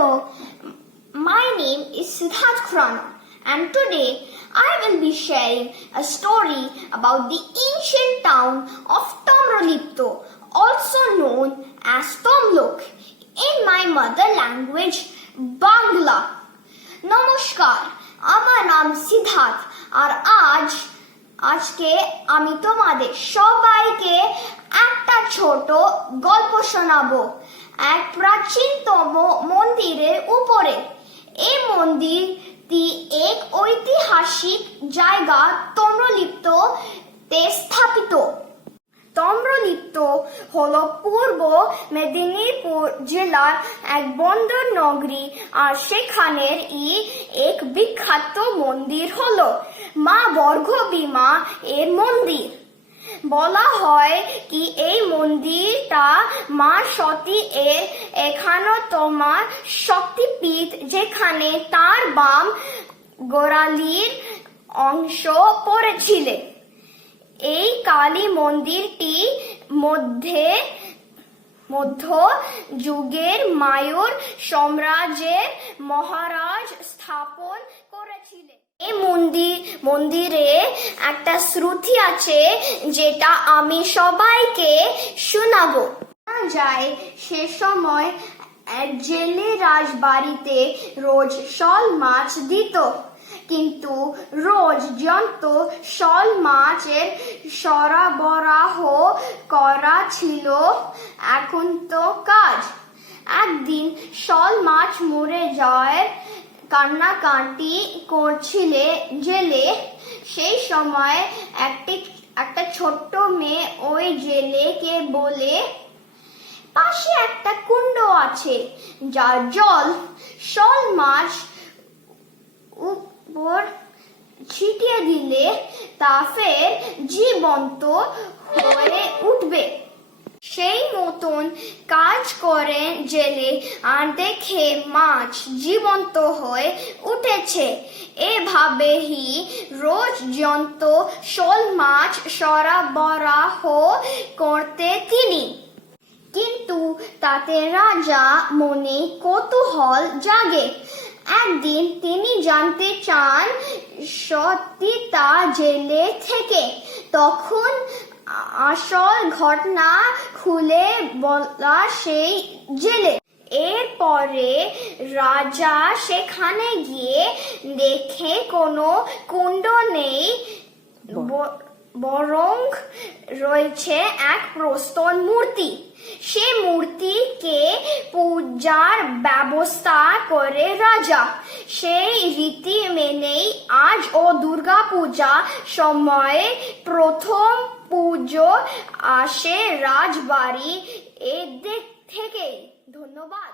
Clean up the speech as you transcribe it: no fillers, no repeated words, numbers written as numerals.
Hello, my name is Siddharth Khurana, and today I will be sharing a story about the ancient town of Tomrolipto, also known as Tomlok, in my mother language, Bangla. নমস্কার, আমার নাম সিদ্ধার্থ, আর আজকে আমি তোমাদের সবাইকে একটা ছোট গল্প শোনাবো এক প্রাচীনতম মন্দিরের উপরে। এই মন্দিরটি এক ঐতিহাসিক জায়গা তম্রলিপ্ততে স্থাপিত। তম্রলিপ্ত হলো পূর্ব মেদিনীপুর জেলার এক বন্দর নগরী, আর সেখানের এক বিখ্যাত মন্দির হলো মা বর্গভীমা এর মন্দির। বলা হয় কি এই মন্দিরটা মা সতী এর একান্নতম শক্তিপীঠ, যেখানে তার বাম গোড়ালির অংশ পড়েছিল। এই কালী মন্দিরটি মধ্য যুগের মায়ুর সাম্রাজ্যের মহারাজ স্থাপন করেছিলেন। এই মন্দিরে একটা শ্রুতি আছে, যেটা আমি সবাইকে শোনাবো। জানা যায় সে সময় এক জেলে রাজবাড়িতে রোজ শোল মাছ দিত, কিন্তু রোজ জ্যান্ত শোল মাছের সরবরাহ করা ছিল একান্ত কাজ। একদিন শোল মাছ মরে যাওয়ার কান্নাকাটি করছিল জেলে। সেই সময় একটা ছোট্ট মেয়ে ওই জেলেকে বলে, পাশে একটা কুণ্ড আছে, যার জল শোল মাছ উপর ছিটিয়ে দিলে তা ফের জীবন্ত হয়ে উঠবে। সেই মতন কাজ করে জেলে, আর দেখে মাছ জীবন্ত হয়ে উঠেছে। এভাবেই রোজ জ্যান্ত শোল মাছ সরবরাহ করতে তিনি। কিন্তু তাতে রাজা মনে কৌতূহল জাগে। একদিন তিনি জানতে চান সত্যিটা জেলে থেকে। তখন আসল ঘটনা খুলে বলা সেই জেলে। এরপরে রাজা সেখানে গিয়ে দেখে কোনো কুণ্ড নেই, বরং রয়েছে এক প্রস্তর মূর্তি। সে মূর্তিকে পূজার ব্যবস্থা করে রাজা। সেই রীতি মেনেই আজ ও দুর্গা পূজা সময়ে প্রথম পুজো আসে রাজবাড়ি এ দিক থেকেই। ধন্যবাদ।